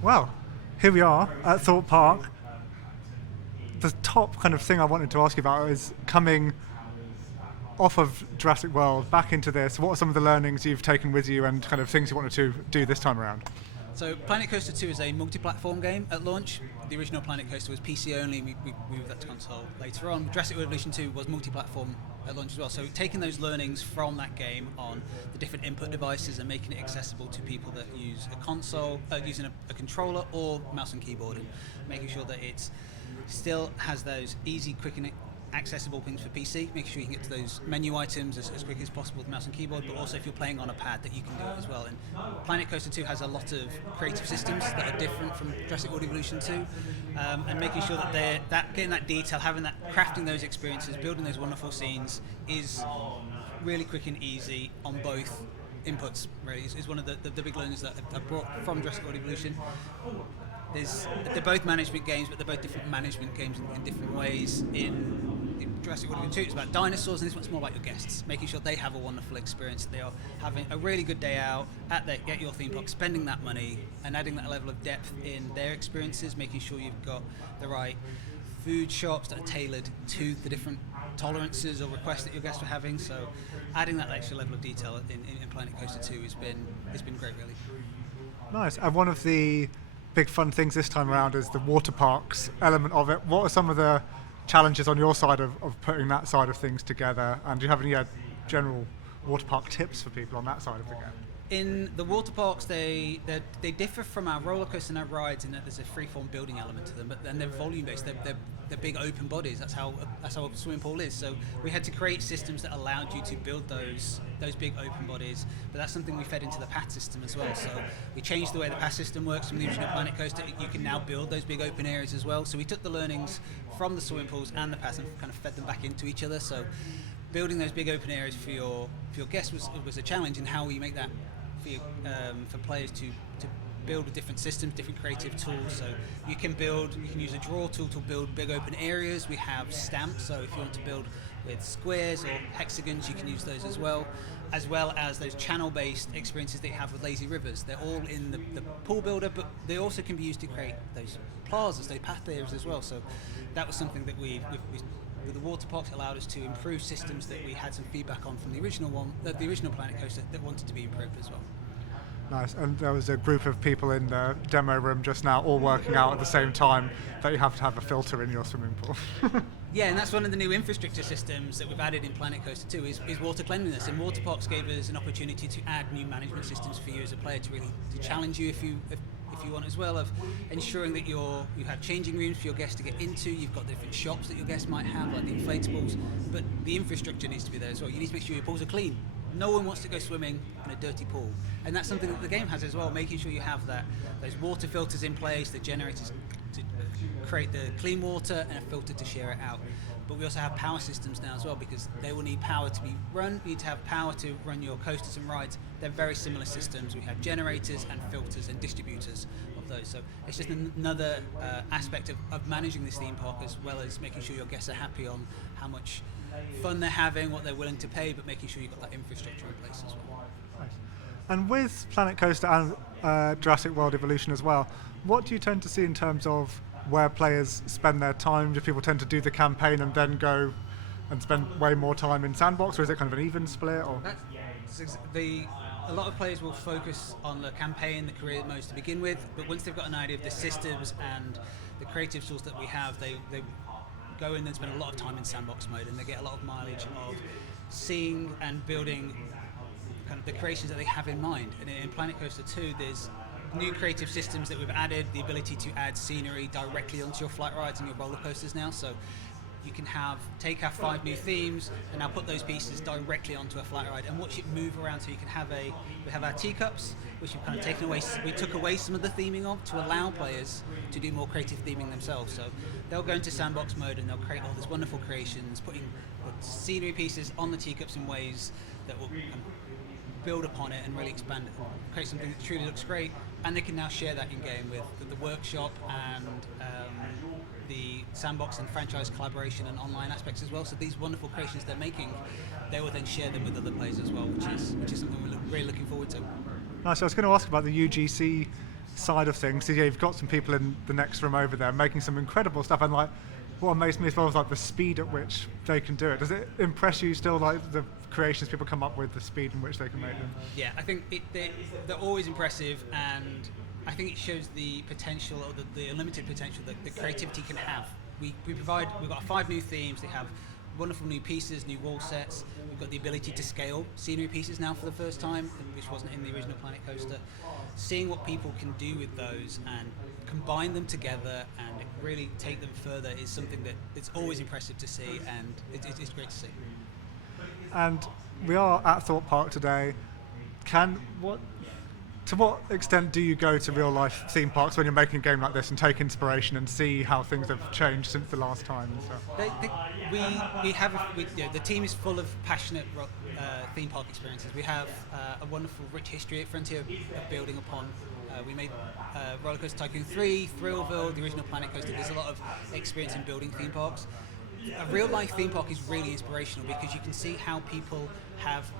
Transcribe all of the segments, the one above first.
Well, here we are at Thorpe Park. The top kind of thing I wanted to ask you about is coming off of Jurassic World back into this. What are some of the learnings you've taken with you and kind of things you wanted to do this time around? So Planet Coaster 2 is a multi-platform game at launch. The original Planet Coaster was PC only, we moved that to console later on. Jurassic World Evolution 2 was multi-platform at launch as well. So taking those learnings from that game on the different input devices and making it accessible to people that use a console, using a controller or mouse and keyboard, and making sure that it still has those easy, quick and accessible things for PC, making sure you can get to those menu items as quick as possible with mouse and keyboard, but also if you're playing on a pad that you can do it as well. And Planet Coaster 2 has a lot of creative systems that are different from Jurassic World Evolution 2, and making sure that getting that detail, having that, crafting those experiences, building those wonderful scenes is really quick and easy on both inputs. Really, is one of the big learnings that I brought from Jurassic World Evolution. They're both management games, but they're both different management games in different ways. In Jurassic World Evolution 2, it's about dinosaurs, and this one's more about your guests, making sure they have a wonderful experience, that they are having a really good day out at your theme park, spending that money and adding that level of depth in their experiences, making sure you've got the right food shops that are tailored to the different tolerances or requests that your guests are having. So adding that extra level of detail in Planet Coaster 2 has been great, really. Nice. And one of the big fun things this time around is the water parks element of it. What are some of the challenges on your side of putting that side of things together, and do you have any general water park tips for people on that side of the game? In the water parks, they differ from our roller coaster and our rides in that there's a freeform building element to them, but then they're volume based. They're big open bodies. That's how a swimming pool is. So we had to create systems that allowed you to build those big open bodies. But that's something we fed into the path system as well. So we changed the way the path system works from the original Planet Coaster. You can now build those big open areas as well. So we took the learnings from the swimming pools and the paths and kind of fed them back into each other. So building those big open areas for your guests was a challenge, and how we make that for players to build with different systems, different creative tools. So you can use a draw tool to build big open areas. We have stamps, so if you want to build with squares or hexagons, you can use those as well as those channel-based experiences that you have with lazy rivers. They're all in the pool builder, but they also can be used to create those plazas, those path areas as well. So that was something that we with the water parks allowed us to improve systems that we had some feedback on from the original Planet Coaster that wanted to be improved as well. Nice. And there was a group of people in the demo room just now all working out at the same time that you have to have a filter in your swimming pool. Yeah, and that's one of the new infrastructure systems that we've added in Planet Coaster 2 is water cleanliness. And water parks gave us an opportunity to add new management systems for you as a player to really challenge you if you want as well, of ensuring that you have changing rooms for your guests to get into. You've got different shops that your guests might have, like the inflatables, but the infrastructure needs to be there as well. You need to make sure your pools are clean. No one wants to go swimming in a dirty pool, and that's something that the game has as well, making sure you have those water filters in place, the generators to create the clean water and a filter to share it out. But we also have power systems now as well, because they will need power to be run. You need to have power to run your coasters and rides. They're very similar systems. We have generators and filters and distributors of those. So it's just another aspect of managing this theme park, as well as making sure your guests are happy on how much fun they're having, what they're willing to pay, but making sure you've got that infrastructure in place as well. Nice. And with Planet Coaster and Jurassic World Evolution as well, what do you tend to see in terms of where players spend their time? Do people tend to do the campaign and then go and spend way more time in sandbox, or is it kind of an even split? Or a lot of players will focus on the campaign, the career modes to begin with, but once they've got an idea of the systems and the creative tools that we have, they go in and spend a lot of time in sandbox mode, and they get a lot of mileage of seeing and building kind of the creations that they have in mind. And in Planet Coaster 2, there's new creative systems that we've added, the ability to add scenery directly onto your flight rides and your roller coasters now. So you can take our 5 new themes and now put those pieces directly onto a flight ride and watch it move around. So you can have we have our teacups, which we've kind of taken away. We took away some of the theming of to allow players to do more creative theming themselves. So they'll go into sandbox mode and they'll create all these wonderful creations, put scenery pieces on the teacups in ways that will kind of build upon it and really expand it, create something that truly looks great. And they can now share that in game with the workshop and the sandbox and franchise collaboration and online aspects as well. So these wonderful creations they're making, they will then share them with other players as well, which is something we're really looking forward to. Nice. I was going to ask about the UGC side of things. So yeah, you've got some people in the next room over there making some incredible stuff, and like what amazed me as well was like the speed at which they can do it. Does it impress you still, like the creations people come up with, the speed in which they can make them? Yeah, I think they're always impressive, and I think it shows the potential, or the unlimited potential that creativity can have. We've got 5 new themes. They have wonderful new pieces, new wall sets. We've got the ability to scale scenery pieces now for the first time, which wasn't in the original Planet Coaster. Seeing what people can do with those and combine them together and really take them further is something that it's always impressive to see, and it's great to see. And we are at Thorpe Park today. To what extent do you go to real life theme parks when you're making a game like this and take inspiration and see how things have changed since the last time and stuff? The team is full of passionate theme park experiences. We have a wonderful, rich history at Frontier of building upon. We made Roller Coaster Tycoon 3, Thrillville, the original Planet Coaster. There's a lot of experience in building theme parks. A real life theme park is really inspirational because you can see how people have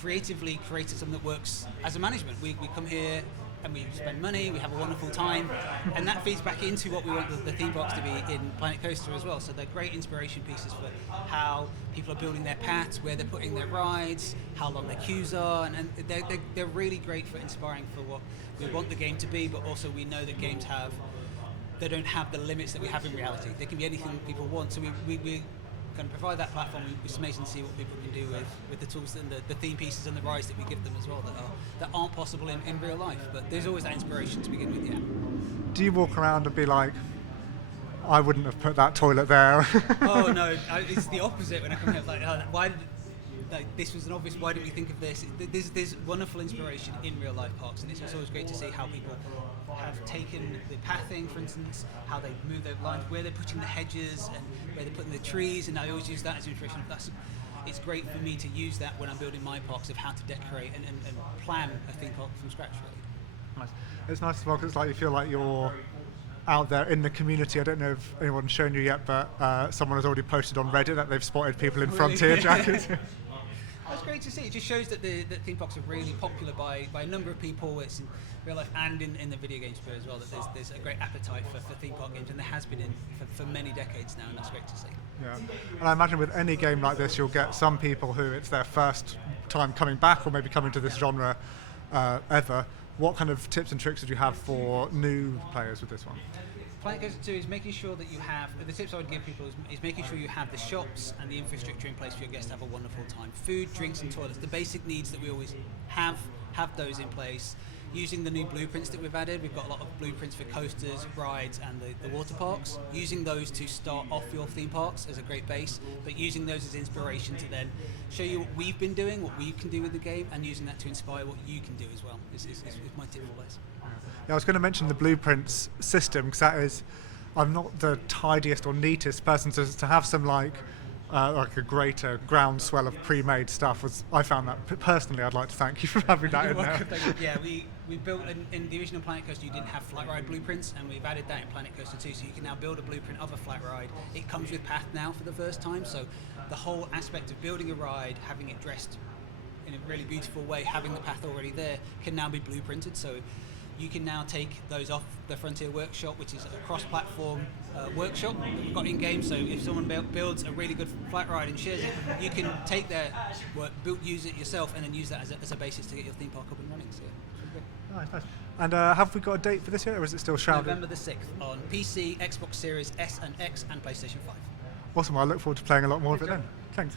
creatively created something that works as a management. We come here and we spend money, we have a wonderful time, and that feeds back into what we want the theme parks to be in Planet Coaster as well. So they're great inspiration pieces for how people are building their paths, where they're putting their rides, how long their queues are, and they're really great for inspiring for what we want the game to be, but also we know that games don't have the limits that we have in reality. They can be anything people want, so we can provide that platform. It's amazing to see what people can do with the tools and the theme pieces and the rides that we give them as well that aren't possible in real life. But there's always that inspiration to begin with, yeah. Do you walk around and be like, I wouldn't have put that toilet there? Oh no, it's the opposite when I come here. It's like, why did this was an obvious, why didn't we think of this? There's wonderful inspiration in real life parks, and it's always great to see how people have taken the pathing, for instance, how they move their lines, where they're putting the hedges and where they're putting the trees, and I always use that as inspiration. It's great for me to use that when I'm building my parks of how to decorate and plan a theme park from scratch, really. Nice. It's nice as well because like you feel like you're out there in the community. I don't know if anyone's shown you yet, but someone has already posted on Reddit that they've spotted people in Frontier jackets. That's great to see. It just shows that that theme parks are really popular by a number of people. It's in real life and in the video game sphere as well. That there's a great appetite for theme park games, and there has been for many decades now, and that's great to see. Yeah, and I imagine with any game like this, you'll get some people who it's their first time coming back, or maybe coming to this genre ever. What kind of tips and tricks did you have for new players with this one? Planet Coaster 2 is making sure that you have, the tips I would give people is making sure you have the shops and the infrastructure in place for your guests to have a wonderful time. Food, drinks and toilets, the basic needs that we always have those in place. Using the new blueprints that we've added, we've got a lot of blueprints for coasters, rides and the water parks. Using those to start off your theme parks as a great base, but using those as inspiration to then show you what we've been doing, what we can do with the game, and using that to inspire what you can do as well is my tip for this. Yeah, I was going to mention the blueprints system because I'm not the tidiest or neatest person, to have some like a greater groundswell of pre-made stuff I found that personally. I'd like to thank you for having that in there. Yeah, we built in the original Planet Coaster. You didn't have flat ride blueprints, and we've added that in Planet Coaster 2, so you can now build a blueprint of a flat ride. It comes with path now for the first time, so the whole aspect of building a ride, having it dressed in a really beautiful way, having the path already there, can now be blueprinted. So you can now take those off the Frontier Workshop, which is a cross-platform workshop that we've got in-game. So if someone builds a really good flat ride and shares it, you can take their work, use it yourself, and then use that as a basis to get your theme park up and running. So, nice. And have we got a date for this year, or is it still shrouded? November the 6th on PC, Xbox Series S and X, and PlayStation 5. Awesome. Well, I look forward to playing a lot more of it then. Thanks.